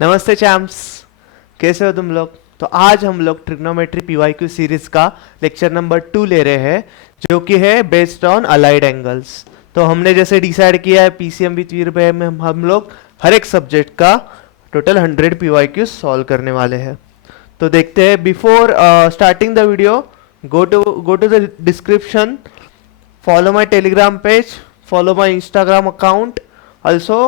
नमस्ते चैम्प्स, कैसे हो तुम लोग। तो आज हम लोग ट्रिग्नोमेट्री पीवाईक्यू सीरीज का लेक्चर नंबर 2 ले रहे हैं, जो कि है बेस्ड ऑन अलाइड एंगल्स। तो हमने जैसे डिसाइड किया है पीसीएमबी तीर में हम लोग हर एक सब्जेक्ट का टोटल 100 पीवाईक्यू सॉल्व करने वाले हैं। तो देखते हैं। Before starting the video, go to the description, follow my telegram page, follow my instagram account, also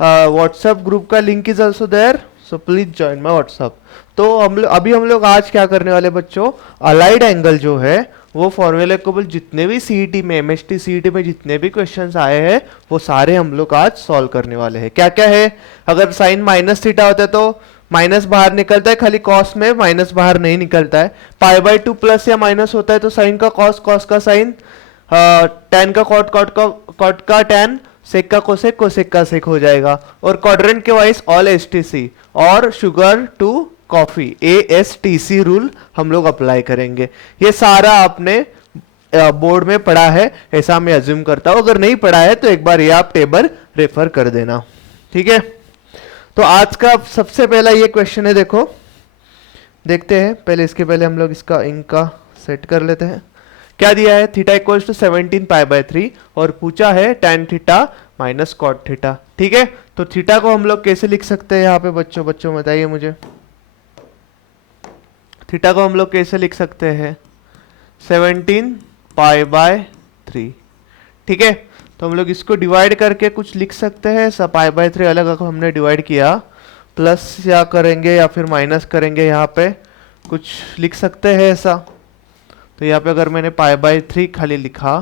whatsapp group का link is also there, so please join my whatsapp। तो हम लोग आज क्या करने वाले बच्चों, अलाइड एंगल जो है वो फॉर्मूलेबल जितने भी सीईटी में, एमएसटी सीईटी में जितने भी क्वेश्चंस आए हैं वो सारे हम लोग आज सॉल्व करने वाले हैं। क्या क्या है, अगर साइन माइनस थीटा होता है तो माइनस बाहर निकलता है, खाली कॉस में माइनस बाहर नहीं निकलता है। पाई बाई 2 प्लस या माइनस होता है तो साइन का कॉस, कॉस का साइन, टैन का कॉट, कॉट का टैन, सेक का कोसेक, कोसेक का सेक हो जाएगा। और क्वाड्रेंट के वाइज ऑल एसटीसी और शुगर टू कॉफी एएसटीसी रूल हम लोग अप्लाई करेंगे। ये सारा आपने बोर्ड में पढ़ा है ऐसा मैं अज्यूम करता हूं, अगर नहीं पढ़ा है तो एक बार ये आप टेबल रेफर कर देना, ठीक है। तो आज का सबसे पहला ये क्वेश्चन है, देखो देखते हैं। पहले इसके पहले हम लोग इसका इनका सेट कर लेते हैं। क्या दिया है, theta equals to 17 pi by 3 और पूछा है tan theta minus cot theta, ठीक है। तो थीटा को हम लोग कैसे लिख सकते हैं यहाँ पे बच्चों बताइए मुझे। थीटा को हम लोग कैसे लिख सकते हैं, 17 पाई बाय 3, ठीक है। तो हम लोग इसको डिवाइड करके कुछ लिख सकते हैं ऐसा, पाई बाय 3 अलग अलग हमने डिवाइड किया, प्लस या करेंगे या फिर माइनस करेंगे, यहाँ पे कुछ लिख सकते हैं ऐसा। तो यहाँ पे अगर मैंने पाई बाय 3 खाली लिखा,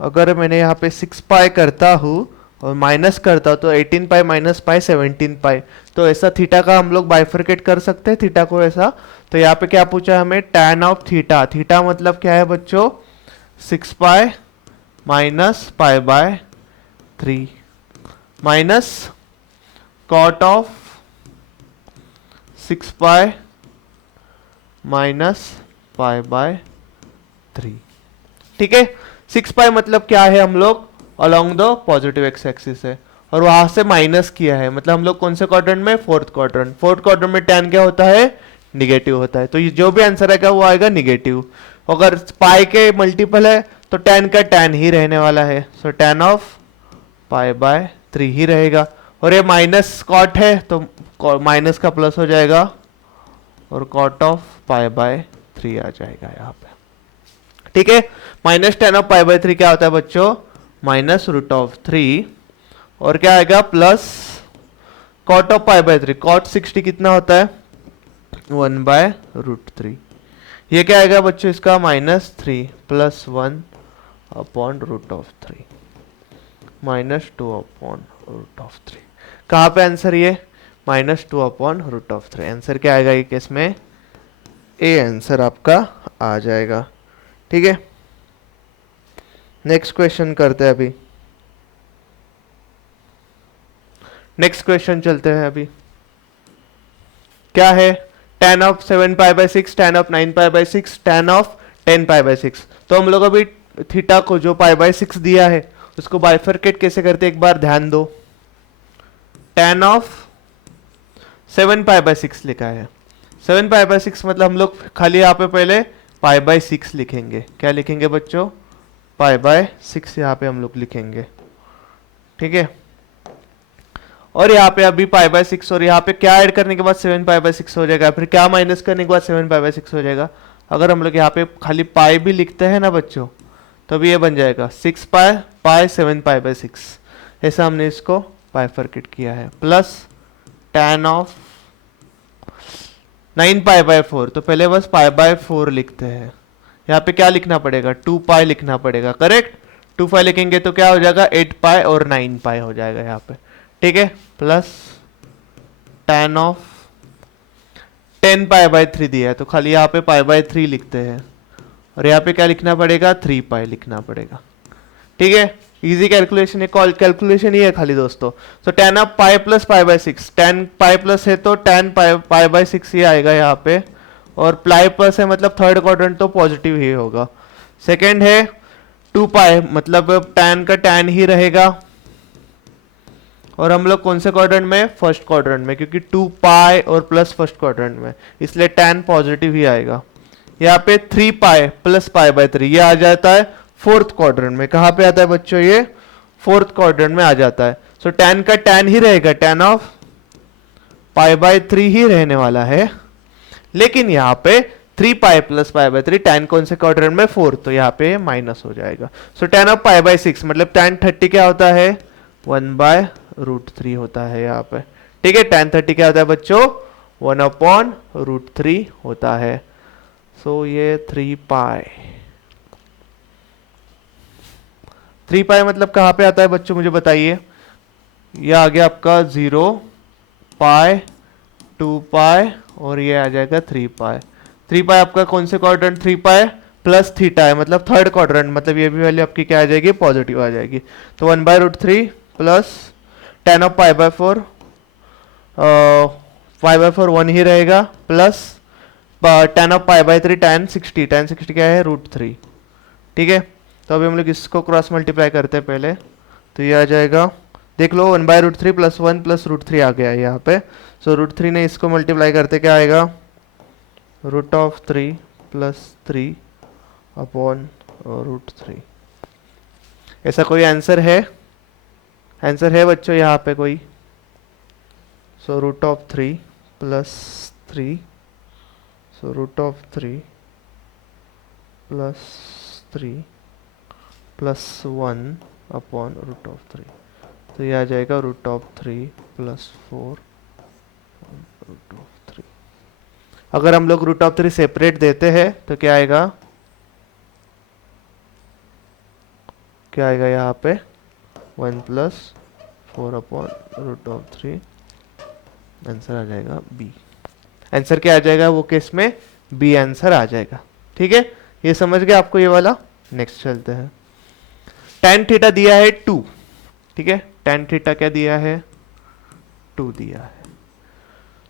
अगर मैंने यहाँ पे 6 पाई करता हूँ और माइनस करता हूँ तो 18 पाई माइनस पाई 17 पाई। तो ऐसा थीटा का हम लोग बाइफरकेट कर सकते हैं थीटा को ऐसा। तो यहाँ पे क्या पूछा हमें, टैन ऑफ थीटा, थीटा मतलब क्या है बच्चों, 6 pi minus pi by 3 minus cot of 6 pi minus pi by 3, ठीक है। 6 पाई मतलब क्या है, हम लोग along the positive x axis है और वहां से माइनस किया है, मतलब हम लोग कौन से क्वाड्रेंट में, फोर्थ क्वाड्रेंट में टैन क्या होता है, निगेटिव होता है। तो ये जो भी आंसर आएगा वो आएगा निगेटिव। अगर पाई के मल्टीपल है तो टैन का टैन ही रहने वाला है, सो टैन ऑफ पाई बाय 3 ही रहेगा। और ये माइनस कॉट है तो माइनस का प्लस हो जाएगा और कॉट ऑफ पाई बाय 3 आ जाएगा यहाँ पे, ठीक है। Minus tan of pi by 3 क्या होता है बच्चों, माइनस रूट ऑफ 3 और क्या आएगा plus cot of pi by 3, cot 60 कितना होता है 1 बाय रूट 3। ये क्या आएगा बच्चों इसका, -3 plus 1 upon root of 3 -2 upon root of 3। कहाँ पे आंसर ये, -2 अपॉन रूट ऑफ 3। आंसर क्या आएगा ये केस में, ए आंसर आपका आ जाएगा, ठीक है। नेक्स्ट क्वेश्चन करते हैं अभी, नेक्स्ट क्वेश्चन चलते हैं अभी। क्या है, tan of 7 pi by 6, tan of 9 pi by 6, tan of 10 pi by 6। तो हम लोग अभी थीटा को जो पाई बाय 6 दिया है उसको बाइफरकेट कैसे करते हैं एक बार ध्यान दो। tan ऑफ 7 पाई बाय 6 लिखा है, 7 पाई बाय 6 मतलब हम लोग खाली यहाँ पे पहले पाई बाय 6 लिखेंगे। क्या लिखेंगे बच्चों, पाई बाय 6 यहाँ पे हम लोग लिखेंगे, ठीक है। और यहाँ पे अभी पाई बाय 6 और यहाँ पे क्या ऐड करने के बाद 7 पाई बाय 6 हो जाएगा, फिर क्या माइनस करने के बाद 7 पाई बाय 6 हो जाएगा। अगर हम लोग यहाँ पे खाली पाई भी लिखते हैं ना बच्चों तो भी ये बन जाएगा 6 पाई पाई 7 पाई बाय 6, ऐसा हमने इसको बाइफरकेट किया है। Plus tan of 9 pi by 4, तो पहले बस पाई बाय 4 लिखते हैं। यहाँ पे क्या लिखना पड़ेगा, 2 पाई लिखना पड़ेगा, करेक्ट। 2 पाई लिखेंगे तो क्या हो जाएगा 8 पाई और 9 पाई हो जाएगा यहाँ पे, ठीक है। Plus tan of 10 pi by 3 दिया है तो खाली यहाँ पे पाई बाय 3 लिखते हैं और यहाँ पे क्या लिखना पड़ेगा 3 पाई लिखना पड़ेगा, ठीक है। इजी कैलकुलेशन है, कैलकुलेशन ही है खाली दोस्तों। तो tan of pi plus pi by 6, tan pi plus है तो टैन पाई बाय 6 ही आएगा यहाँ पे, और पाई प्लस है मतलब थर्ड क्वाड्रेंट तो पॉजिटिव ही होगा। सेकेंड है 2 पाई मतलब टैन का टैन ही रहेगा और हम लोग कौन से क्वाड्रेंट में, फर्स्ट क्वाड्रेंट में, क्योंकि 2 पाई और प्लस फर्स्ट क्वाड्रेंट में, इसलिए tan पॉजिटिव ही आएगा। यहाँ पे 3 पाई प्लस पाई बाय 3 ये आ जाता है फोर्थ क्वाड्रेंट में। कहाँ पे आता है बच्चों, ये फोर्थ क्वाड्रेंट में आ जाता है। सो tan का tan ही रहेगा, tan ऑफ पाई बाय 3 ही रहने वाला है। लेकिन यहाँ पे 3 pi plus pi by 3 tan कौन से क्वाड्रेंट में, फोर्थ, तो यहाँ पे माइनस हो जाएगा। So tan of pi bye 6 मतलब tan 30 क्या होता है, 1/√3 होता है यहाँ पे। ठीक है, tan 30 क्या होता है बच्चों, 1/√3 होता है। सो ये 3 पाई मतलब कहाँ पे आता है बच्चों, मुझे बताइए। ये आ गया आपका 0 पाई, 2 पाई और ये आ जाएगा 3 पाई। 3 पाई आपका कौन से क्वाड्रेंट, 3 पाई प्लस थीटा है मतलब थर्ड क्वाड्रेंट, मतलब ये भी वैल्यू आपकी क्या आ जाएगी, पॉजिटिव आ जाएगी। तो 1/√3 plus tan of pi bye 4, pi by 4 1 ही रहेगा, plus tan of pi by 3 tan 60, tan 60 क्या है, √3। ठीक है, तो अभी हम लोग इसको क्रॉस मल्टीप्लाई करते हैं पहले, तो ये आ जाएगा, देख लो 1/√3 प्लस 1 प्लस √3 आ गया है यहाँ पे। सो √3 ने इसको मल्टीप्लाई करते क्या आएगा, √3 प्लस 3 अपॉन √3। ऐसा कोई आंसर है, आंसर है बच्चों यहाँ पे कोई। सो √3 प्लस 3, सो √3 प्लस 3 प्लस 1 अपॉन √3, तो ये आ जाएगा √3 प्लस 4 √3। अगर हम लोग √3 सेपरेट देते हैं तो क्या आएगा, क्या आएगा यहाँ पे 1 प्लस 4 अपॉन √3, आंसर आ जाएगा बी। आंसर क्या आ जाएगा वो केस में, बी आंसर आ जाएगा। ठीक है, ये समझ गए आपको ये वाला। नेक्स्ट चलते हैं। tan थीटा दिया है 2, ठीक है, tan थीटा क्या दिया है, 2 दिया है।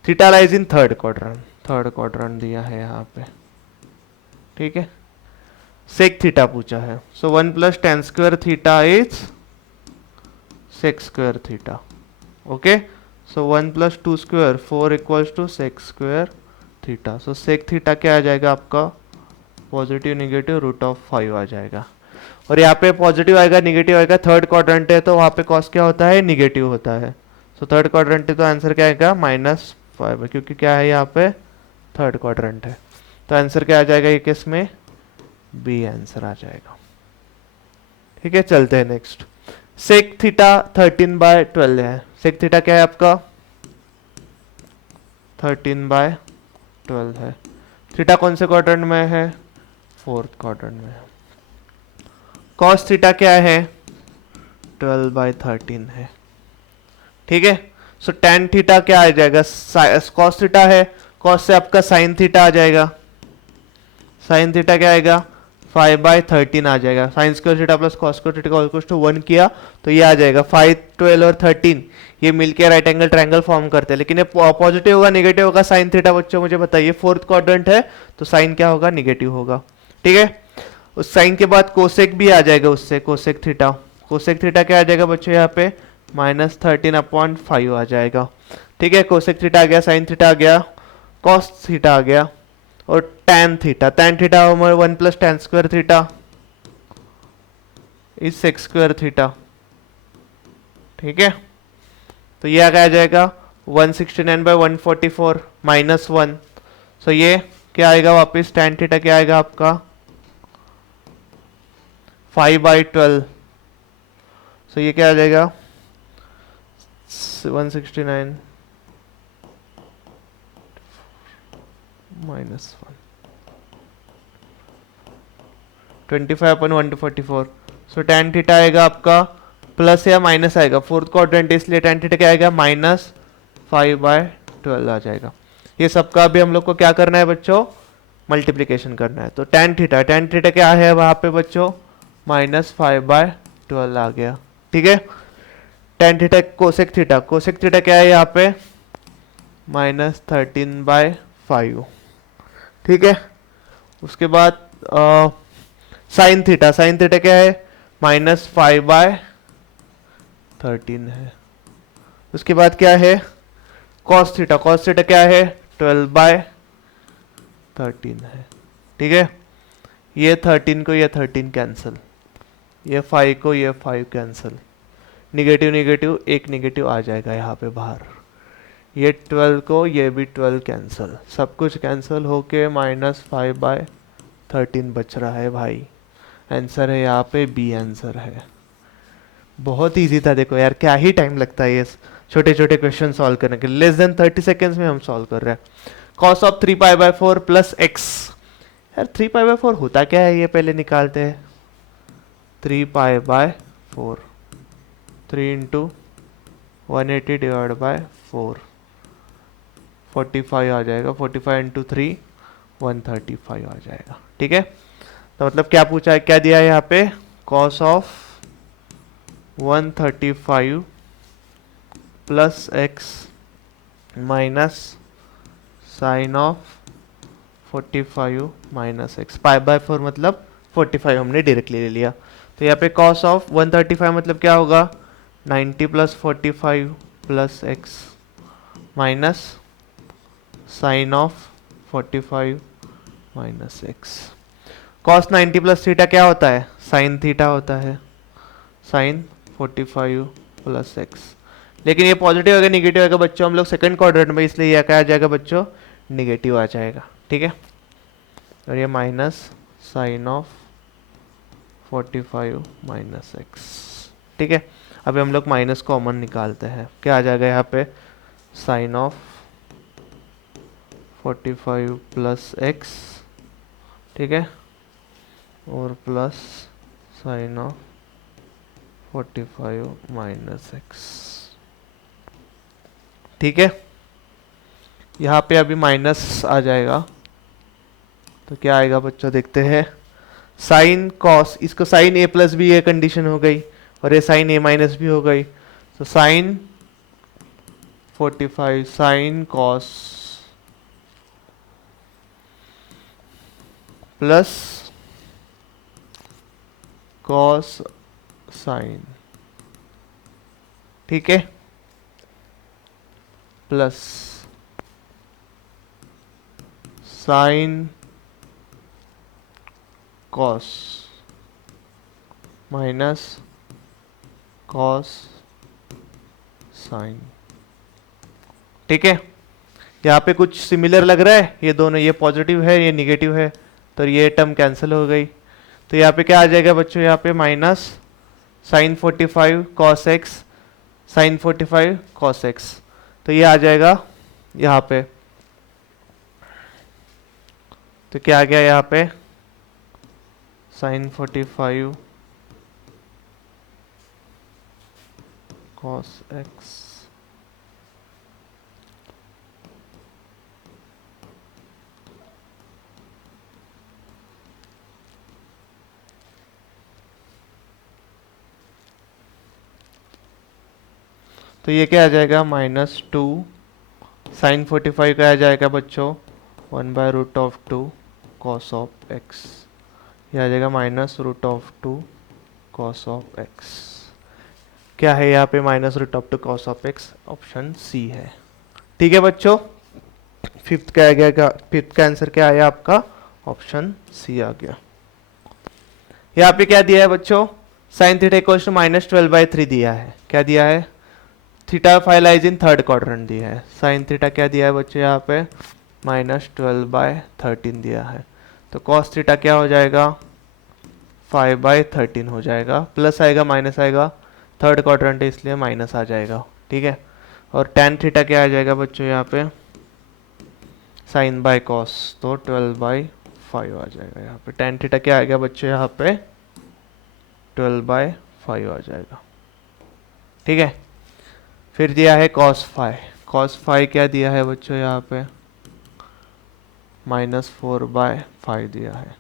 Theta lies in third quadrant दिया है यहाँ पे। ठीक है, सेक थीटा पूछा है। So 1 plus tan square theta is sec square theta. Okay, so 1 plus 2 square 4 equals to sec square theta. So sec theta क्या आ जाएगा आपका, पॉजिटिव निगेटिव √5 आ जाएगा। और यहाँ पे पॉजिटिव आएगा निगेटिव आएगा, थर्ड क्वाड्रेंट है तो वहाँ पे कॉस क्या होता है, निगेटिव होता है। सो थर्ड क्वाड्रेंट है तो आंसर क्या आएगा, -5 है, क्योंकि क्या है यहाँ पे थर्ड क्वाड्रेंट है। तो आंसर क्या आ जाएगा ये केस में, बी आंसर आ जाएगा। ठीक है, चलते हैं नेक्स्ट। सेक थीटा 13/12 है। सेक थीटा क्या है आपका, 13/12 है। थीटा कौन से क्वाड्रेंट में है, फोर्थ क्वाड्रेंट में है। कॉस थीटा क्या है, 12/13 है। ठीक है, सो tan थीटा क्या आ जाएगा, कॉस थीटा है, कॉस से आपका साइन थीटा आ जाएगा। साइन थीटा क्या आएगा, 5/13 आ जाएगा। Sine square theta plus cos square theta का इक्वल टू 1 किया तो ये आ जाएगा 5, 12 और 13 ये मिलके राइट एंगल ट्रायंगल फॉर्म करते हैं। लेकिन ये पॉजिटिव होगा निगेटिव होगा, साइन थीटा बच्चों मुझे बताइए, फोर्थ क्वाड्रेंट है तो साइन क्या होगा, निगेटिव होगा। ठीक है, उस साइन के बाद कोसेक भी आ जाएगा उससे, कोसेक थीटा। कोसेक थीटा क्या आ जाएगा बच्चों यहाँ पे, -13/5 आ जाएगा। ठीक है, कोसेक थीटा आ गया, साइन थीटा आ गया, कॉस थीटा आ गया, और tan theta, tan theta 1 plus tan square theta is sec square theta. ठीक है, तो ये आ जाएगा 169/144 -1। सो ये क्या आएगा वापस, tan थीटा क्या आएगा आपका 5/12। सो ये क्या आ जाएगा 169 -1 25/144। सो tan थीटा आएगा आपका प्लस या माइनस आएगा, फोर्थ क्वाड्रेंट इसलिए tan थीटा क्या आएगा -5/12 आ जाएगा। ये सबका अभी हम लोग को क्या करना है बच्चों, मल्टीप्लिकेशन करना है। तो tan थीटा क्या है वहां पे बच्चों, -5/12 आ गया। ठीक है, tan थीटा कोसेक थीटा क्या है यहाँ पे -13/5। ठीक है, उसके बाद साइन थीटा क्या है -5/13 है। उसके बाद क्या है कॉस थीटा क्या है 12/13 है। ठीक है, ये 13 को ये 13 कैंसिल, ये 5 को ये 5 कैंसिल, निगेटिव निगेटिव एक निगेटिव आ जाएगा यहाँ पे बाहर, ये 12 को ये भी 12 कैंसिल, सब कुछ कैंसिल होके -5/13 बच रहा है भाई। आंसर है यहाँ पे बी आंसर है। बहुत इजी था, देखो यार क्या ही टाइम लगता है ये छोटे छोटे क्वेश्चन सॉल्व करने के लिए, लेस देन 30 सेकेंड्स में हम सॉल्व कर रहे हैं। कॉस ऑफ 3π/4 प्लस एक्स, यार 3π/4 होता क्या है ये पहले निकालते हैं। 3π/4 3 इंटू 180 डिवाइड बाय 4 45 आ जाएगा, 45 इंटू 3 135 आ जाएगा। ठीक है, तो मतलब क्या पूछा है, क्या दिया है यहाँ पे, cos of 135 plus x minus sine of 45 minus x, π/4 मतलब 45 हमने डायरेक्टली ले लिया। तो यहाँ पे कॉस ऑफ 135 मतलब क्या होगा 90 plus 45 plus x minus sine of 45 minus X. Cos 90 plus theta क्या होता है, साइन थीटा होता है, साइन 45 प्लस एक्स। लेकिन ये पॉजिटिव अगर निगेटिव आएगा बच्चों, हम लोग सेकंड क्वाड्रेंट में, इसलिए यह क्या आ जाएगा बच्चों, निगेटिव आ जाएगा। ठीक है, और ये minus sine of 45 minus X. ठीक है, अभी हम लोग माइनस कॉमन निकालते हैं, क्या आ जाएगा यहाँ पे, साइन ऑफ 45 प्लस एक्स, ठीक है, और plus sign of 45 minus X. ठीक है, यहाँ पे अभी माइनस आ जाएगा, तो क्या आएगा बच्चों देखते हैं, साइन कॉस, इसको साइन ए प्लस बी ये कंडीशन हो गई, और ये साइन ए माइनस बी हो गई, तो sine 45 sine cos plus cos sine, ठीक है, plus sine cos minus cos sine. ठीक है, यहाँ पे कुछ सिमिलर लग रहा है, ये दोनों, ये पॉजिटिव है ये निगेटिव है, तो ये टर्म कैंसिल हो गई। तो यहाँ पे क्या आ जाएगा बच्चों, यहाँ पे minus sine 45 cos X, sine 45 cos X, तो ये आ जाएगा यहाँ पे, तो क्या आ गया यहाँ पे, साइन 45 कॉस एक्स तो ये क्या आ जाएगा -2 साइन 45 का आ जाएगा बच्चों 1/√2 कॉस ऑफ एक्स, ये आ जाएगा -√2 कॉस ऑफ एक्स। क्या है यहाँ पे -√2 cos of X, option C है। ठीक है बच्चों, फिफ्थ का आ गया, फिफ्थ का आंसर क्या आया आपका, ऑप्शन सी आ गया। यहाँ पे क्या दिया है बच्चों, साइन थीटा इक्वल टू -12/3 दिया है, क्या दिया है, theta five lies in third quadrant दिया है, साइन थीटा क्या दिया है बच्चों यहाँ पे -12/13 दिया है, तो कॉस थीटा क्या हो जाएगा 5/13 हो जाएगा, प्लस आएगा माइनस आएगा, थर्ड क्वाड्रेंट है इसलिए माइनस आ जाएगा। ठीक है, और टेन थीटा क्या आ जाएगा बच्चों यहाँ पे साइन बाय कॉस, तो 12/5 आ जाएगा, यहाँ पे टेन थीटा क्या आएगा बच्चों यहाँ पे 12/5 आ जाएगा। ठीक है, फिर दिया है cos फाई क्या दिया है बच्चों यहाँ पे -4/5 दिया है,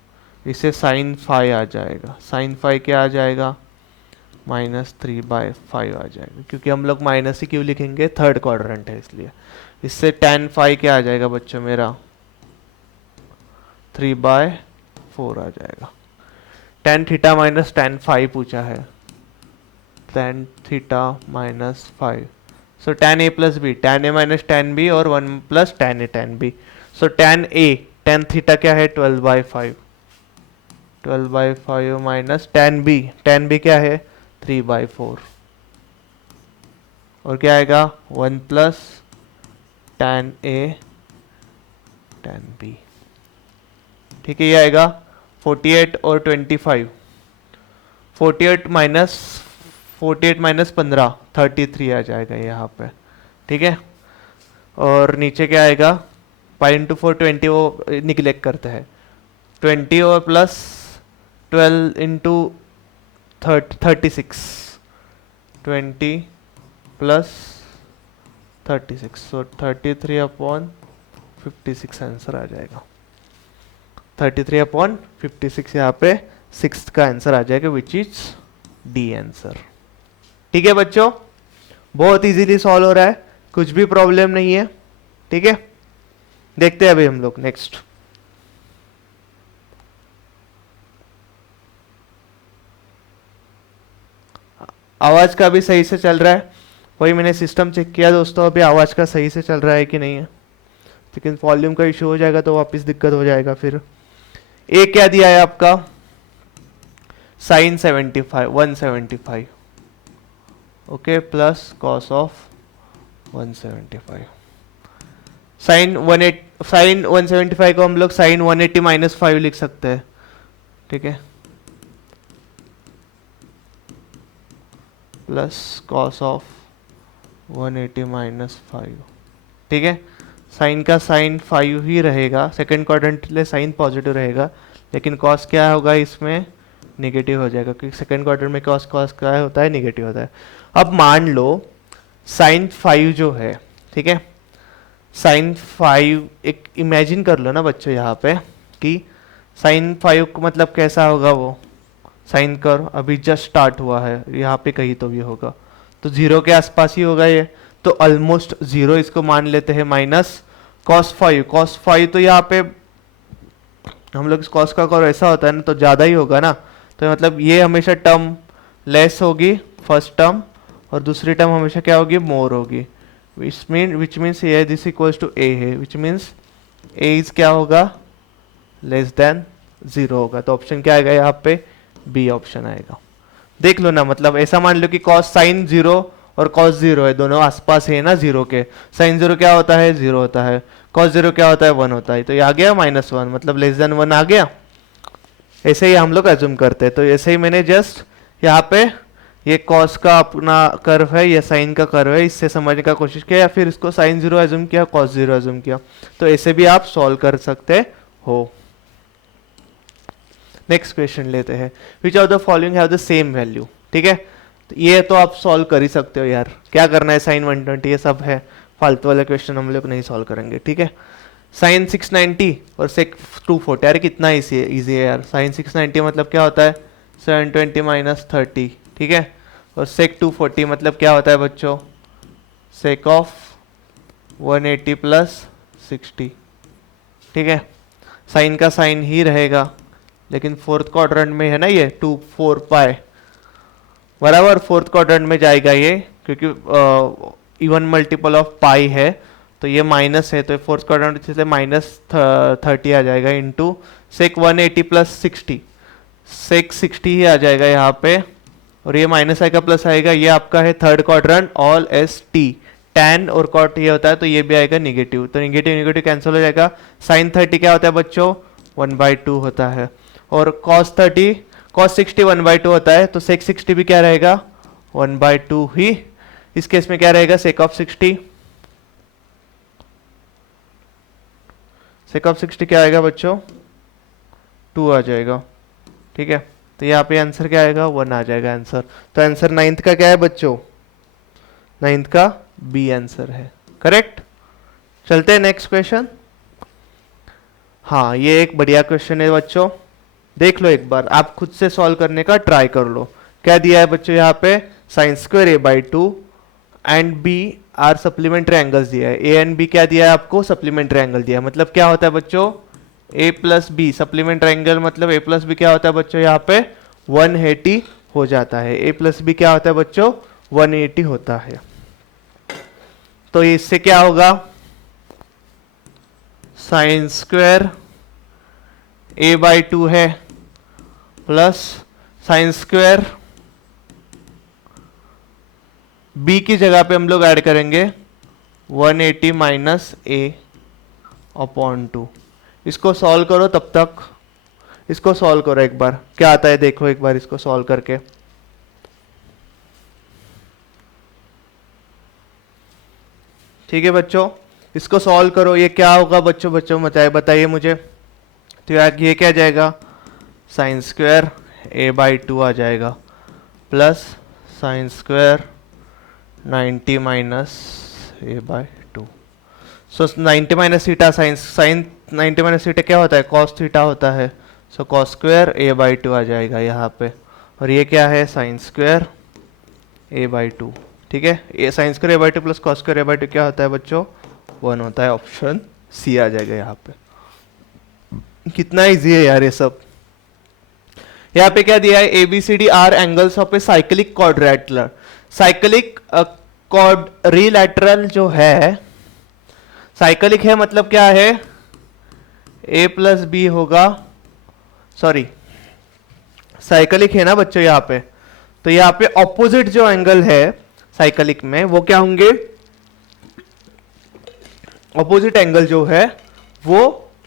इससे साइन फाई आ जाएगा, साइन फाई क्या आ जाएगा -3/5 आ जाएगा, क्योंकि हम लोग माइनस ही क्यों लिखेंगे, थर्ड क्वाड्रेंट है इसलिए। इससे tan फाई क्या आ जाएगा बच्चों मेरा 3/4 आ जाएगा। tan theta minus tan phi पूछा है, tan theta -5, so tan a plus B, tan a minus tan b और 1 plus tan a tan b। So tan a, tan theta क्या है 12/5, 12/5 माइनस tan b क्या है 3/4 और क्या आएगा 1 plus tan a tan b। ठीक है, ये आएगा 48 और 25, 48 माइनस 15 33 आ जाएगा यहाँ पे। ठीक है, और नीचे क्या आएगा पाई इंटू 4 20, वो निगलेक्ट करते हैं 20 और प्लस 12 इंटू 36, 20 प्लस 36, सो 33/56 आंसर आ जाएगा। 33/56 यहाँ पे सिक्स्थ का आंसर आ जाएगा, विच इज डी आंसर। ठीक है बच्चों, बहुत इजीली सॉल्व हो रहा है, कुछ भी प्रॉब्लम नहीं है। ठीक है, देखते हैं अभी हम लोग नेक्स्ट। आवाज का भी सही से चल रहा है, वही मैंने सिस्टम चेक किया दोस्तों, अभी आवाज का सही से चल रहा है कि नहीं है, लेकिन वॉल्यूम का इशू हो जाएगा तो वापस दिक्कत हो जाएगा फिर। ए क्या दिया है आपका sine 175 okay plus cos of 175। Sine 175 को हम लोग साइन 180 माइनस 5 लिख सकते हैं। ठीक है, प्लस कॉस ऑफ 180 माइनस 5। ठीक है, साइन का साइन 5 ही रहेगा, सेकेंड क्वाड्रेंट के लिए साइन पॉजिटिव रहेगा, लेकिन कॉस क्या होगा इसमें नेगेटिव हो जाएगा, क्योंकि सेकेंड क्वाड्रेंट में कॉस क्या होता है नेगेटिव होता है। अब मान लो साइन 5 जो है, ठीक है, साइन 5 एक इमेजिन कर लो ना बच्चों यहाँ पे कि साइन 5 को मतलब कैसा होगा, वो साइन कर्व अभी जस्ट स्टार्ट हुआ है, यहाँ पे कहीं तो भी होगा, तो 0 के आसपास ही होगा ये, तो ऑलमोस्ट 0 इसको मान लेते हैं, माइनस cos 5 तो यहाँ पे हम लोग cos का कर्व ऐसा होता है ना, तो ज़्यादा ही होगा ना, तो मतलब ये हमेशा टर्म लेस होगी फर्स्ट टर्म, और दूसरी टर्म हमेशा क्या होगी मोर होगी, which means a this equals to a है, विच मीन्स ए इज क्या होगा लेस देन 0 होगा, तो ऑप्शन क्या आएगा यहाँ पे बी ऑप्शन आएगा। देख लो ना, मतलब ऐसा मान लो कि cos साइन 0 और cos 0 है, दोनों आसपास है ना 0 के, साइन 0 क्या होता है 0 होता है, cos 0 क्या होता है 1 होता है, तो ये आ गया -1 मतलब लेस देन 1 आ गया। ऐसे ही हम लोग एज्यूम करते हैं, तो ऐसे ही मैंने जस्ट यहाँ पे ये cos का अपना कर्व है, ये साइन का कर्व है, इससे समझने का कोशिश किया, या फिर इसको साइन 0 एज्यूम किया cos 0 एज्यूम किया, तो ऐसे भी आप सॉल्व कर सकते हो। नेक्स्ट क्वेश्चन लेते हैं, which of the following have the same value. ठीक है, तो ये तो आप सॉल्व कर ही सकते हो यार, क्या करना है, साइन 120 ये सब है, फालतू वाले क्वेश्चन हम लोग नहीं सॉल्व करेंगे। ठीक है, साइन 690 और सेक 240, यार कितना इजी है यार, साइन 690 मतलब क्या होता है 720 माइनस 30। ठीक है, और सेक 240 मतलब क्या होता है बच्चों सेक ऑफ 180 प्लस 60। ठीक है, साइन का साइन ही रहेगा, लेकिन फोर्थ क्वाड्रेंट में है ना ये 2 4 पाई बराबर, फोर्थ क्वाड्रेंट में जाएगा ये, क्योंकि इवन मल्टीपल ऑफ पाई है, तो ये माइनस है, तो फोर्थ क्वाड्रेंट इसलिए -30 आ जाएगा, इंटू सेक 180 प्लस 60, सेक 60 ही आ जाएगा यहाँ पे, और ये माइनस आएगा प्लस आएगा, ये आपका है third quadrant all S T, tan और कॉट ये होता है, तो ये भी आएगा निगेटिव, तो निगेटिव कैंसिल हो जाएगा। साइन 30 क्या होता है बच्चों 1/2 होता है, और cos 60 1/2 होता है, तो sec 60 भी क्या रहेगा 1/2 ही, इस केस में क्या रहेगा sec of 60 क्या आएगा बच्चों 2 आ जाएगा। ठीक है, तो यहाँ पे आंसर क्या आएगा 1 आ जाएगा आंसर, तो आंसर 9th का क्या है बच्चों 9th का बी आंसर है, करेक्ट। चलते हैं नेक्स्ट क्वेश्चन। हाँ, ये एक बढ़िया क्वेश्चन है बच्चों, देख लो एक बार, आप खुद से सॉल्व करने का ट्राई कर लो। क्या दिया है बच्चों यहाँ पे sine square a/2 and B are supplementary angles दिया है, ए एंड बी क्या दिया है आपको सप्लीमेंट्री एंगल दिया है, मतलब क्या होता है बच्चों a plus B supplementary angle, मतलब a प्लस बी क्या होता है बच्चों यहाँ पे 180 हो जाता है, a प्लस बी क्या होता है बच्चों 180 होता है। तो इससे क्या होगा, साइन स्क्वायर a/2 है प्लस साइन स्क्वायर b की जगह पे हम लोग ऐड करेंगे 180 माइनस a/2। इसको सॉल्व करो, तब तक इसको सॉल्व करो एक बार, क्या आता है देखो एक बार इसको सॉल्व करके। ठीक है बच्चों, इसको सॉल्व करो, ये क्या होगा बच्चों, बताइए मुझे। तो यार ये क्या जाएगा, साइन स्क्वायर a/2 आ जाएगा plus sine square 90 minus a/2। सो 90 minus theta sine 90 minus theta क्या होता है, कॉस थीटा होता है। सो कॉस स्क्वायर a/2 आ जाएगा यहाँ पे, और ये क्या है, साइन स्क्वायर a/2। ठीक है, ये sign square a/2 plus cos square a/2 क्या होता है बच्चों, 1 होता है। ऑप्शन सी आ जाएगा यहाँ पे। कितना इजी है यार ये सब। यहाँ पे क्या दिया है, ABCD are angles of a cyclic quadrilateral. Cyclic quadrilateral जो है, साइक्लिक है मतलब क्या है, a प्लस बी होगा, सॉरी साइक्लिक है ना बच्चों यहाँ पे, तो यहाँ पे ऑपोजिट जो एंगल है साइक्लिक में वो क्या होंगे, ऑपोजिट एंगल जो है वो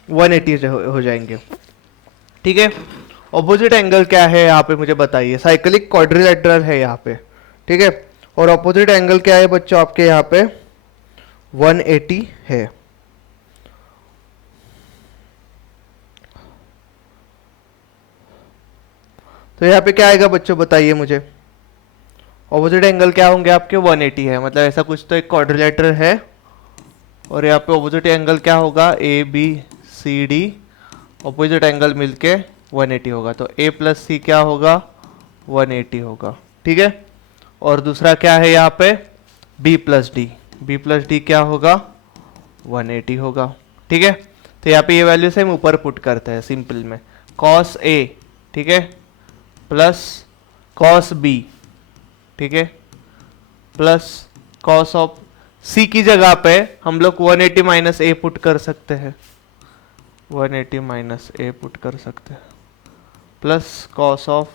180 हो जाएंगे। ठीक है, ऑपोजिट एंगल क्या है यहाँ पे मुझे बताइए, साइक्लिक क्वाड्रिलेटरल है यहाँ पे। ठीक है, और ऑपोजिट एंगल क्या है बच्चों आपके यहाँ पे 180 है। तो यहाँ पे क्या आएगा बच्चों बताइए मुझे, ऑपोजिट एंगल क्या होंगे आपके 180 है, मतलब ऐसा कुछ तो एक क्वाड्रिलेटरल है, और यहाँ पे ऑपोजिट एंगल क्या होगा, ABCD ऑपोजिट एंगल मिलके 180 होगा, तो A प्लस सी क्या होगा 180 होगा। ठीक है, और दूसरा क्या है यहाँ पे B प्लस डी क्या होगा 180 होगा। ठीक है, तो यहाँ पे ये वैल्यू से हम ऊपर पुट करते हैं सिंपल में, cos A ठीक है प्लस cos B, ठीक है, प्लस cos ऑफ C की जगह पे हम लोग 180 माइनस A पुट कर सकते हैं, 180 माइनस A पुट कर सकते हैं, प्लस cos ऑफ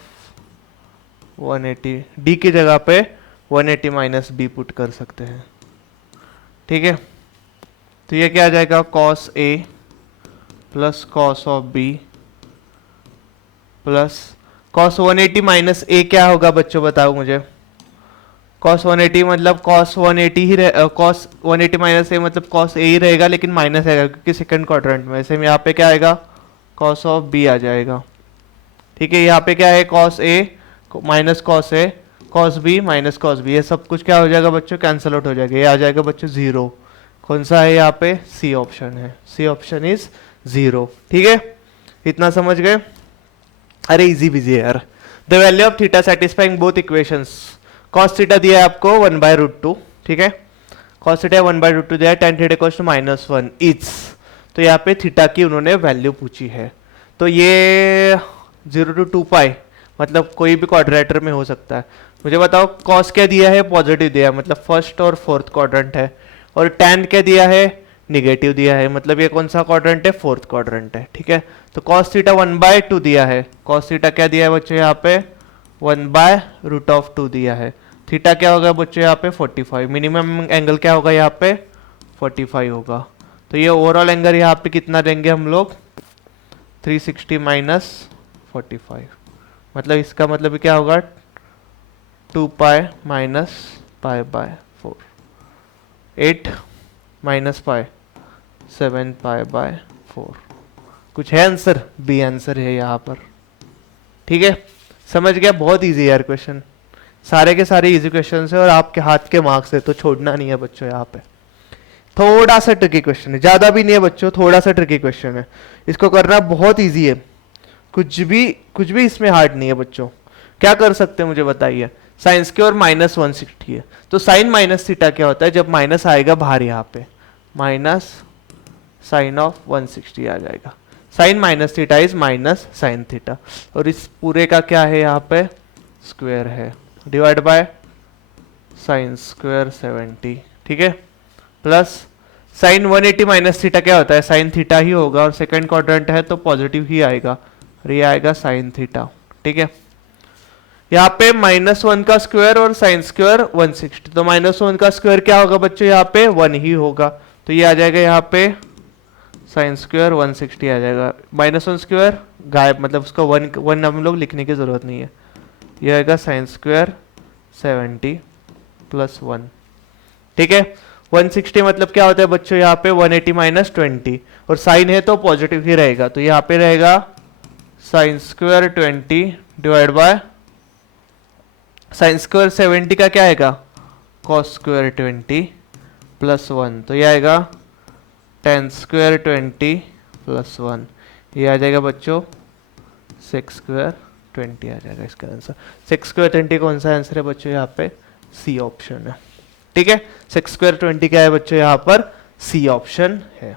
180 D की जगह पे 180 माइनस B पुट कर सकते हैं। ठीक है, तो ये क्या आ जाएगा, cos A plus cos of B plus cos 180 minus A क्या होगा बच्चों बताओ मुझे, cos 180 मतलब cos 180 he cos 180 minus A मतलब cos A ही रहेगा, लेकिन माइनस आएगा क्योंकि सेकंड क्वाड्रेंट में। ऐसे में यहाँ पे क्या आएगा, cos ऑफ B आ जाएगा। ठीक है, यहाँ पे क्या है, cos A minus cos A, cos B minus cos B, ये सब कुछ क्या हो जाएगा बच्चों, कैंसल आउट हो जाएगा, ये आ जाएगा बच्चों 0। कौन सा है यहाँ पे, सी ऑप्शन है, सी ऑप्शन इज 0। ठीक है, इतना समझ गए। अरे इजी बिजी है यार। The value of theta satisfying both equations, cos theta दिया है आपको 1/√2, ठीक है, कॉस थीटा 1/√2 दिया है, tan theta equals to -1 is, तो यहाँ पे थीटा की उन्होंने वैल्यू पूछी है। तो ये 0 to 2π मतलब कोई भी क्वाड्रेटर में हो सकता है। मुझे बताओ कॉस क्या दिया है, पॉजिटिव दिया है, मतलब फर्स्ट और फोर्थ क्वाड्रेंट है, और tan क्या दिया है, निगेटिव दिया है, मतलब ये कौन सा क्वाड्रेंट है, फोर्थ क्वाड्रेंट है। ठीक है, तो cos थीटा 1/2 दिया है, cos थीटा क्या दिया है बच्चों यहाँ पे 1/√2 दिया है, थीटा क्या होगा बच्चों यहाँ पे 45, मिनिमम एंगल क्या होगा यहाँ पे 45 होगा। तो ये ओवरऑल एंगल यहाँ पे कितना देंगे हम लोग 360 माइनस 45, मतलब इसका मतलब क्या होगा 2π माइनस π/4, 8 माइनस π 7π/4। कुछ है आंसर, बी आंसर है यहाँ पर। ठीक है, समझ गया, बहुत इजी है यार क्वेश्चन, सारे के सारे इजी क्वेश्चन है और आपके हाथ के मार्क्स है, तो छोड़ना नहीं है बच्चों। यहाँ पे थोड़ा सा ट्रिकी क्वेश्चन है, ज्यादा भी नहीं है बच्चों, थोड़ा सा ट्रिकी क्वेश्चन है, इसको करना बहुत इजी है, कुछ भी इसमें हार्ड नहीं है बच्चों। क्या कर सकते हैं मुझे बताइए, साइंस के और -160 है, तो साइन माइनस थीटा क्या होता है, जब माइनस आएगा बाहर यहाँ पे माइनस साइन ऑफ 160 आ जाएगा, sine minus theta is minus sine theta, और इस पूरे का क्या है यहाँ पे स्क्वायर है, डिवाइड बाय साइन स्क्वायर 70। ठीक है, प्लस साइन 180 माइनस थीटा क्या होता है, साइन थीटा ही होगा, और सेकंड क्वाड्रेंट है तो पॉजिटिव ही आएगा, और ये आएगा साइन थीटा। ठीक है, यहाँ पे -1 का स्क्वायर और साइन स्क्वायर 160, तो -1 का स्क्वायर क्या होगा बच्चों, यहाँ पे 1 ही होगा, तो ये आ जाएगा यहाँ पे साइन स्क्वायर 160 आ जाएगा। -1 स्क्वायर गायब, मतलब उसका 1 हम लोग लिखने की जरूरत नहीं है, ये आएगा साइन स्क्वायर 70 प्लस 1। ठीक है, 160 मतलब क्या होता है बच्चों, यहाँ पे 180 माइनस 20, और साइन है तो पॉजिटिव ही रहेगा, तो यहाँ पे रहेगा sine square 20 divide by sine square 70 का क्या आएगा, कॉस स्क्वायर 20 प्लस 1, तो ये आएगा टेन स्क्वायर 20 प्लस 1, ये आ जाएगा बच्चों सेक्स स्क्वायर 20 आ जाएगा इसका आंसर। सेक्स स्क्वायर 20 कौन सा आंसर है बच्चों, यहाँ पे सी ऑप्शन है। ठीक है, सेक्स स्क्वायर 20 क्या है बच्चों, यहाँ पर सी ऑप्शन है।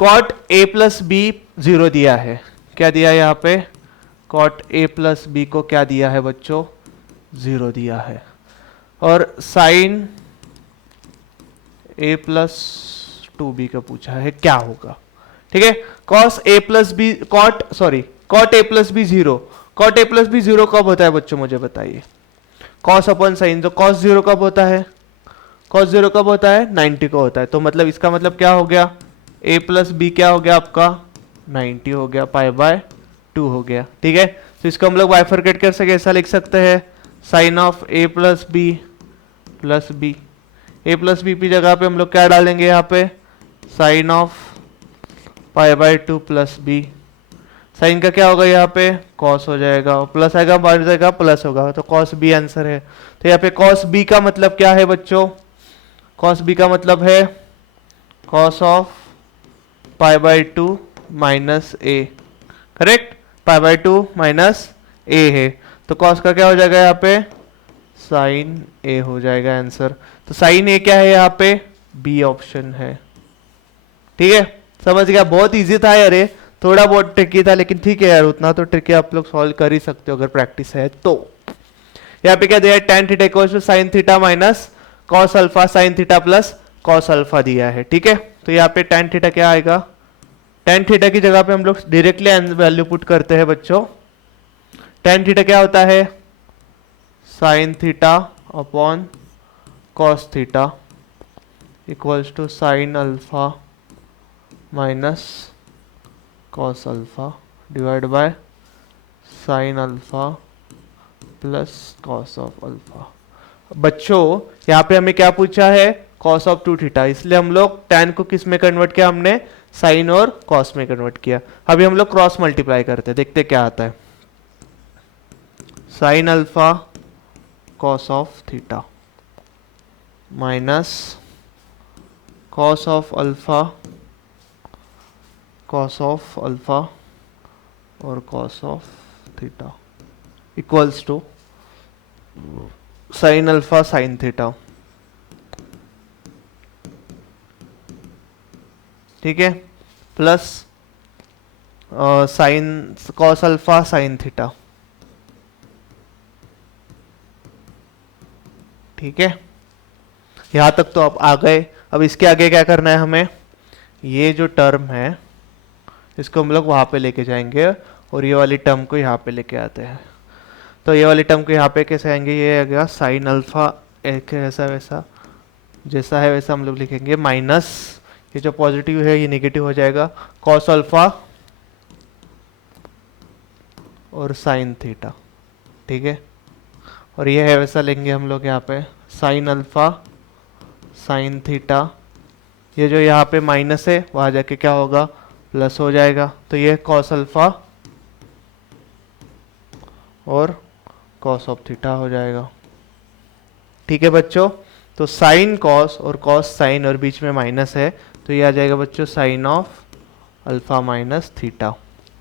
कॉट ए प्लस बी 0 दिया है, क्या दिया है यहाँ पे, कॉट ए प्लस बी को क्या दिया है बच्चों, 0 दिया है, और साइन ए प्लस 2b का पूछा है क्या होगा। ठीक है, cos A plus B cot A plus B 0, cot A plus B 0 कब होता है बच्चों, मुझे बताइए। कॉस अपन साइन, तो कॉस 0 कब होता है, कॉस 0 कब होता है, 90 को होता है, तो मतलब इसका मतलब क्या हो गया, a प्लस बी क्या हो गया आपका 90 हो गया, π/2 हो गया। ठीक है, तो इसको हम लोग बाइफरकेट कर सके, ऐसा लिख सकते हैं sine of a plus b plus b, a plus b की जगह पे हम लोग क्या डालेंगे यहाँ पे, sine of π/2 plus b, sine का क्या होगा यहाँ पे कॉस हो जाएगा, प्लस आएगा माइनस आएगा प्लस होगा, तो कॉस बी आंसर है। तो यहाँ पे कॉस बी का मतलब क्या है बच्चों, कॉस बी का मतलब है cos of π/2 minus a, correct, π/2 minus a है, तो कॉस का क्या हो जाएगा यहाँ पे साइन ए हो जाएगा आंसर। तो साइन ए क्या है यहाँ पे, बी ऑप्शन है। ठीक है, समझ गया, बहुत इजी था यार, ये थोड़ा बहुत ट्रिकी था, लेकिन ठीक है यार, उतना तो ट्रिकी आप लोग सॉल्व कर ही सकते हो अगर प्रैक्टिस है तो। यहाँ पे क्या दिया है, tan theta equals to sin theta minus cos alpha sin theta plus cos alpha दिया है। ठीक है, तो यहाँ पे tan थीटा क्या आएगा, tan थीटा की जगह पे हम लोग डायरेक्टली वैल्यू पुट करते हैं बच्चों। tan थीटा क्या होता है, sin theta upon cos theta equals to sin alpha minus cos alpha divide by sin alpha plus cos of alpha. बच्चों यहाँ पे हमें क्या पूछा है, cos ऑफ 2 थीटा, इसलिए हम लोग tan को किस में कन्वर्ट किया, हमने sin और cos में कन्वर्ट किया। अभी हम लोग क्रॉस मल्टीप्लाई करते हैं, देखते क्या आता है, sin alpha cos of theta minus cos of alpha cos of alpha और cos of theta equals to sin alpha sin theta. ठीक है, plus sine cos alpha sin theta. ठीक है, यहां तक तो आप आ गए। अब इसके आगे क्या करना है हमें, ये जो टर्म है इसको हम लोग वहां पे लेके जाएंगे और ये वाली टर्म को यहाँ पे लेके आते हैं। तो ये वाली टर्म को यहाँ पे कैसे आएंगे, ये आ गया साइन अल्फा, एक ऐसा वैसा जैसा है वैसा हम लोग लिखेंगे, माइनस ये जो पॉजिटिव है ये नेगेटिव हो जाएगा, कॉस अल्फा और साइन थीटा। ठीक है, और ये है वैसा लेंगे हम लोग यहाँ पे साइन अल्फा साइन थीटा, ये जो यहाँ पे माइनस है वहाँ जाके क्या होगा प्लस हो जाएगा, तो ये कॉस अल्फा और कॉस ऑफ थीटा हो जाएगा। ठीक है बच्चों, तो साइन कॉस और कॉस साइन और बीच में माइनस है, तो ये आ जाएगा बच्चों sine of alpha minus theta,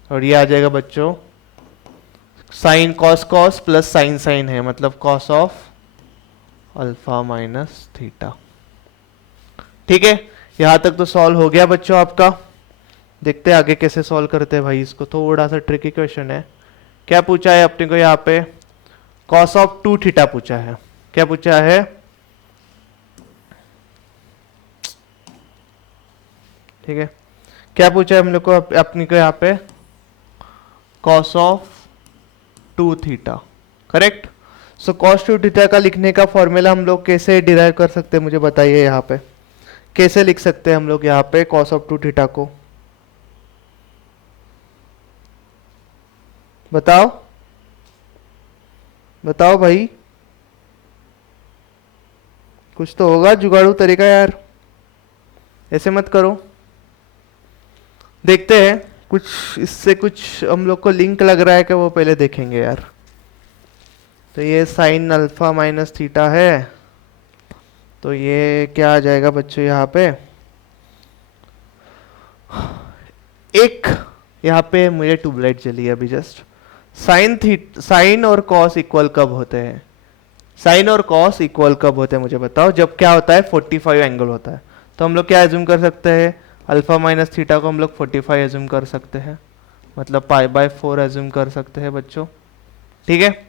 और ये आ जाएगा बच्चों sine cos cos plus sine sine है, मतलब cos of alpha minus theta. ठीक है, यहां तक तो सॉल्व हो गया बच्चों आपका। देखते हैं आगे कैसे सॉल्व करते हैं भाई, इसको थोड़ा सा ट्रिकी क्वेश्चन है। क्या पूछा है अपने को यहाँ पे, कॉस ऑफ 2 थीटा पूछा है। क्या पूछा है, ठीक है, क्या पूछा है हम लोग को अपनी को यहाँ पे, cos of 2 theta, correct. So cos 2 theta का लिखने का फॉर्मूला हम लोग कैसे डिराइव कर सकते हैं, मुझे बताइए यहाँ पे कैसे लिख सकते हैं हम लोग यहाँ पे कॉस ऑफ 2 थीटा को, बताओ बताओ भाई, कुछ तो होगा जुगाड़ू तरीका यार, ऐसे मत करो। देखते हैं कुछ इससे कुछ हम लोग को लिंक लग रहा है कि वो पहले देखेंगे यार। तो ये साइन अल्फा माइनस थीटा है, तो ये क्या आ जाएगा बच्चों यहाँ पे, एक यहाँ पे मुझे ट्यूबलाइट जली अभी जस्ट। साइन और कॉस इक्वल कब होते हैं, साइन और कॉस इक्वल कब होते हैं मुझे बताओ, जब क्या होता है 45 एंगल होता है। तो हम लोग क्या एज्यूम कर सकते हैं, अल्फा माइनस थीटा को हम लोग 45 एज्यूम कर सकते हैं, मतलब π/4 एज्यूम कर सकते हैं बच्चों, ठीक है।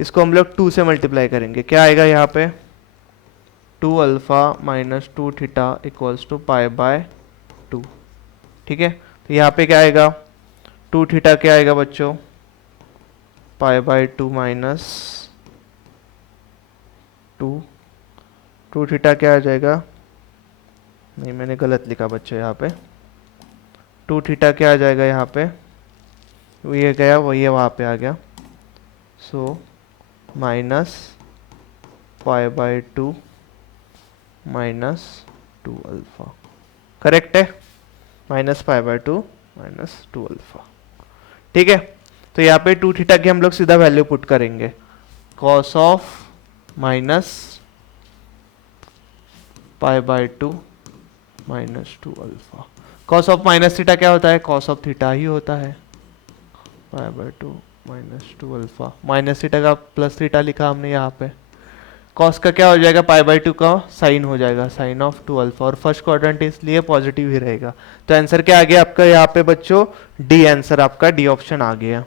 इसको हम लोग 2 से मल्टीप्लाई करेंगे, क्या आएगा यहाँ पे 2 alpha minus 2 theta equals to π/2, ठीक है। तो यहाँ पे क्या आएगा 2 थीटा क्या आएगा बच्चों π/2 माइनस 2 थीटा क्या आ जाएगा, नहीं मैंने गलत लिखा बच्चों यहाँ पे, 2 थीटा क्या आ जाएगा यहाँ पे, ये गया वो ये वहाँ पे आ गया, so minus π/2 minus 2 alpha, correct है, माइनस π/2 माइनस 2 अल्फा, ठीक है। तो यहाँ पे 2 थीटा की हम लोग सीधा वैल्यू पुट करेंगे, cos of minus π/2 minus 2 alpha. Cos of minus theta क्या होता है, कॉस ऑफ थीटा ही होता है, π/2 माइनस 2 अल्फा, माइनस थीटा का प्लस थीटा लिखा हमने यहाँ पे, कॉस का क्या हो जाएगा π/2 का साइन हो जाएगा, साइन ऑफ 2 अल्फा, और फर्स्ट क्वाड्रेंट इसलिए पॉजिटिव ही रहेगा। तो आंसर क्या आ गया आपका यहाँ पे बच्चों, डी आंसर आपका, डी ऑप्शन आ गया,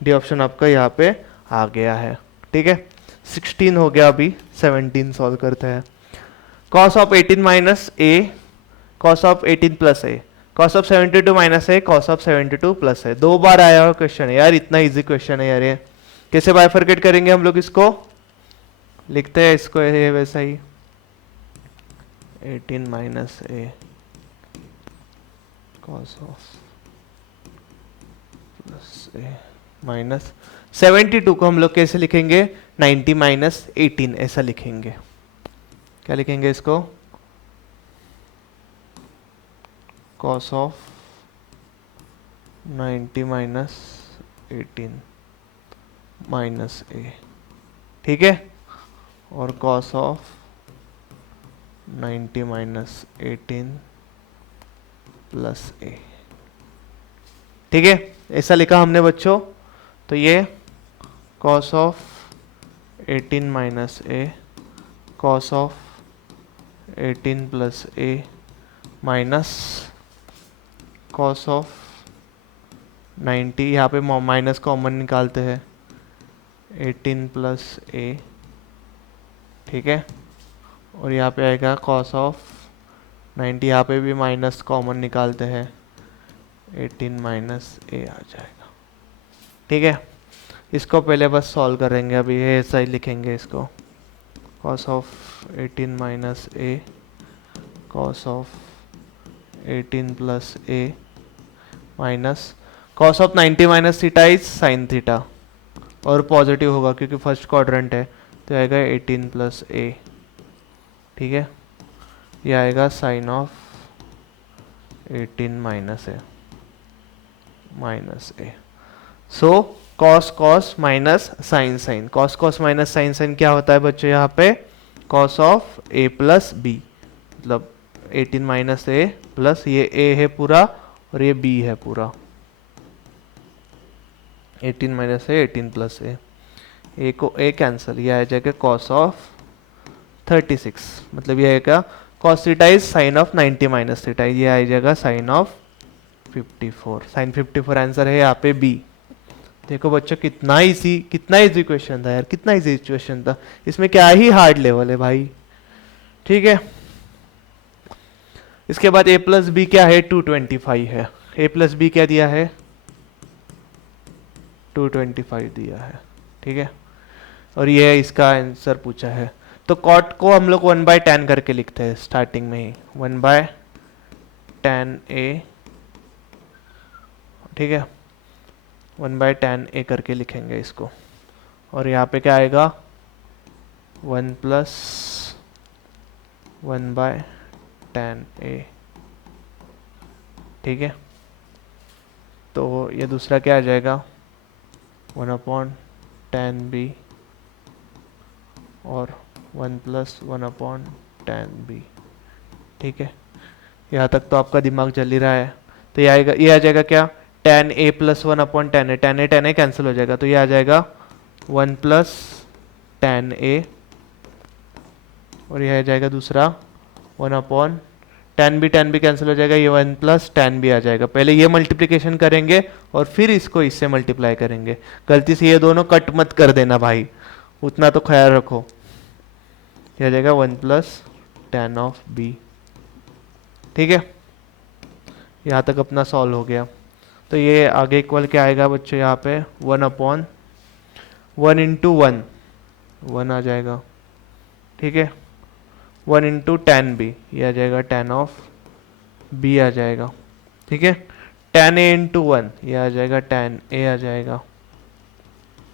डी ऑप्शन आपका यहाँ पे आ गया है, ठीक है। 16 हो गया, अभी 17 सॉल्व करते हैं। Cos of 18 minus a, cos of 18 plus a, cos of 72 minus a, cos of 72 plus a, 2 बार आया हुआ क्वेश्चन है यार, इतना इजी क्वेश्चन है यार ये। कैसे बाइफरकेट करेंगे हम लोग इसको, लिखते हैं इसको ये वैसा ही 18 minus a cos of plus A minus 72 को हम लोग कैसे लिखेंगे 90 माइनस 18 ऐसा लिखेंगे, क्या लिखेंगे इसको, कॉस ऑफ 90 माइनस 18 माइनस ए, ठीक है, और कॉस ऑफ 90 माइनस 18 प्लस ए, ठीक है, ऐसा लिखा हमने बच्चों। तो ये cos of 18 minus a, cos of 18 plus A minus cos of 90, यहाँ पे माइनस कॉमन निकालते हैं 18 प्लस ए, ठीक है, और यहाँ पे आएगा कॉस ऑफ 90, यहाँ पे भी माइनस कॉमन निकालते हैं 18 माइनस ए आ जाएगा, ठीक है। इसको पहले बस सॉल्व करेंगे, अभी ये ऐसा ही लिखेंगे इसको, cos of 18 minus a, cos of 18 plus A minus cos of 90 minus theta is sine theta, और पॉजिटिव होगा क्योंकि फर्स्ट क्वाड्रेंट है, तो आएगा 18 प्लस ए, ठीक है, ये आएगा sine of 18 minus A minus A. So cos cos minus sine sine, cos cos minus sine sine क्या होता है बच्चों यहाँ पे, cos of A plus B, मतलब 18 माइनस ए प्लस ये ए है पूरा और ये बी है पूरा, 18 माइनस ए 18 प्लस ए को ए कैंसिल, ये आ जाएगा कॉस ऑफ 36, मतलब ये आएगा cos theta is sine of 90 minus theta, ये आ जाएगा साइन ऑफ 54, साइन 54 आंसर है यहाँ पे बी। देखो बच्चों कितना इजी क्वेश्चन था यार, कितना इजी क्वेश्चन था, इसमें क्या ही हार्ड लेवल है भाई, ठीक है। इसके बाद a प्लस बी क्या है, 225 है। a प्लस बी क्या दिया है, 225 दिया है, ठीक है। और ये इसका आंसर पूछा है। तो कॉट को हम लोग 1/10 करके लिखते हैं स्टार्टिंग में ही, 1/10a, ठीक है, 1/10a करके लिखेंगे इसको। और यहाँ पे क्या आएगा, 1 प्लस 1/10a, ठीक है। तो ये दूसरा क्या आ जाएगा, 1/10b और 1 प्लस 1/10b, ठीक है। यहाँ तक तो आपका दिमाग चल ही रहा है। तो ये आएगा, ये आ जाएगा क्या, 10a plus 1/10a, 10a cancel हो जाएगा, तो ये आ जाएगा 1 प्लस 10a, और यह आ जाएगा दूसरा 1/10b कैंसिल हो जाएगा, ये 1 प्लस 10b आ जाएगा। पहले ये मल्टीप्लिकेशन करेंगे और फिर इसको इससे मल्टीप्लाई करेंगे। गलती से ये दोनों कट मत कर देना भाई, उतना तो ख्याल रखो। ये आ जाएगा 1 प्लस 10b, ठीक है। यहाँ तक अपना सॉल्व हो गया। तो ये आगे इक्वल क्या आएगा बच्चों, यहाँ पे 1/1 इंटू 1 आ जाएगा, ठीक है। 1 इंटू 10b, ये आ जाएगा 10b आ जाएगा, ठीक है। 10a इंटू 1, ये आ जाएगा 10a आ जाएगा,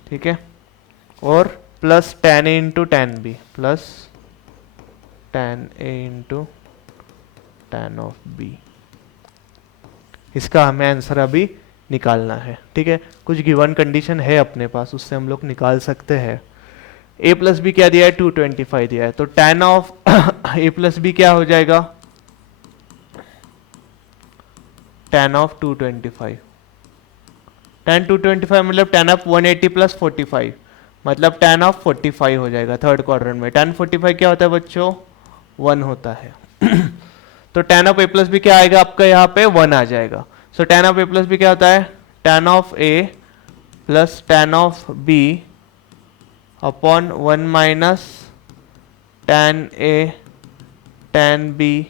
ठीक है। और plus 10a into 10b plus 10a into 10b, इसका हमें आंसर अभी निकालना है, ठीक है। कुछ गिवन कंडीशन है अपने पास, उससे हम लोग निकाल सकते हैं। a प्लस बी क्या दिया है, 225 दिया है, तो tan of a plus B क्या हो जाएगा, tan ऑफ 225, tan 225 मतलब tan ऑफ 180 प्लस 45, मतलब tan ऑफ 45 हो जाएगा थर्ड क्वाड्रेंट में। tan 45 क्या होता है बच्चों, 1 होता है। तो tan of a plus B क्या आएगा आपका, यहाँ पे 1 आ जाएगा। So tan of a plus B क्या होता है, tan of a plus tan of b upon 1 minus tan a tan b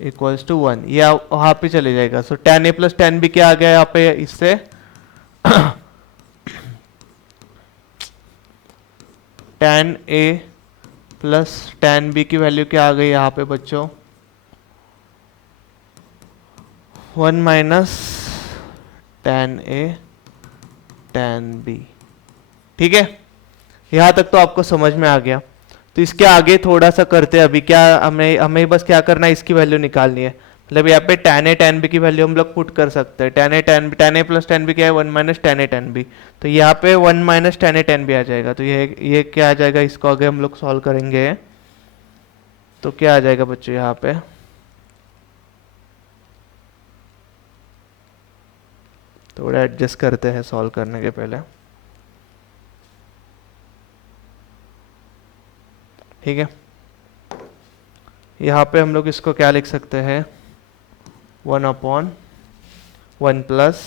equals to 1, ये वहां पे चले जाएगा। So tan a plus tan b क्या आ गया यहाँ पे, इससे tan a plus tan b की वैल्यू क्या आ गई यहाँ पे बच्चों, 1 minus tan a tan b, ठीक है। यहाँ तक तो आपको समझ में आ गया। तो इसके आगे थोड़ा सा करते हैं अभी। क्या हमें बस क्या करना है, इसकी वैल्यू निकालनी है। मतलब यहाँ पे tan a tan b की वैल्यू हम लोग पुट कर सकते हैं। tan a plus tan b क्या है, 1 minus tan a tan b, तो यहाँ पे 1 minus tan a tan b आ जाएगा। तो ये क्या आ जाएगा, इसको आगे हम लोग सॉल्व करेंगे। तो क्या आ जाएगा बच्चों यहाँ पे, थोड़ा एडजस्ट करते हैं सॉल्व करने के पहले, ठीक है। यहाँ पे हम लोग इसको क्या लिख सकते हैं, 1/1 plus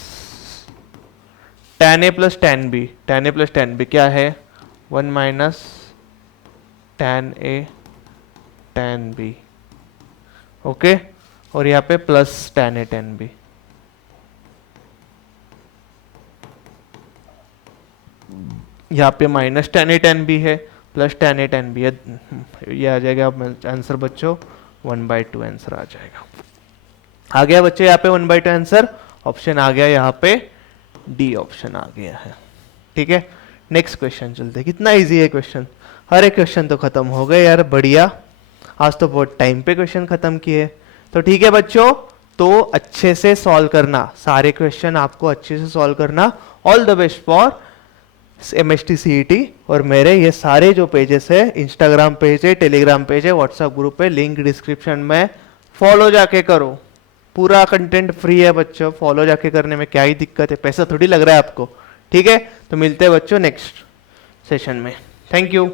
tan a plus tan b, tan a plus tan b क्या है, 1 minus tan a tan b, okay. और यहाँ पे plus tan a tan b, यहाँ पे minus tan a tan b है, plus tan a tan b है, ये आ जाएगा आंसर बच्चों 1/2 आंसर आ जाएगा। आ गया बच्चों यहाँ पे 1/2 आंसर, ऑप्शन आ गया यहाँ पे डी ऑप्शन आ गया है, ठीक है। नेक्स्ट क्वेश्चन चलते हैं। कितना इजी है क्वेश्चन, हर एक क्वेश्चन तो खत्म हो गए यार, बढ़िया। आज तो बहुत टाइम पे क्वेश्चन खत्म किए। तो ठीक है बच्चों, तो अच्छे से सॉल्व करना, सारे क्वेश्चन आपको अच्छे से सॉल्व करना। All the best for MST CET। और मेरे ये सारे जो पेजेस है, इंस्टाग्राम पेज है, टेलीग्राम पेज है, व्हाट्सएप ग्रुप है, लिंक डिस्क्रिप्शन में, फॉलो जाके करो। पूरा कंटेंट फ्री है बच्चों, फॉलो जाके करने में क्या ही दिक्कत है, पैसा थोड़ी लग रहा है आपको, ठीक है। तो मिलते हैं बच्चों नेक्स्ट सेशन में, थैंक यू।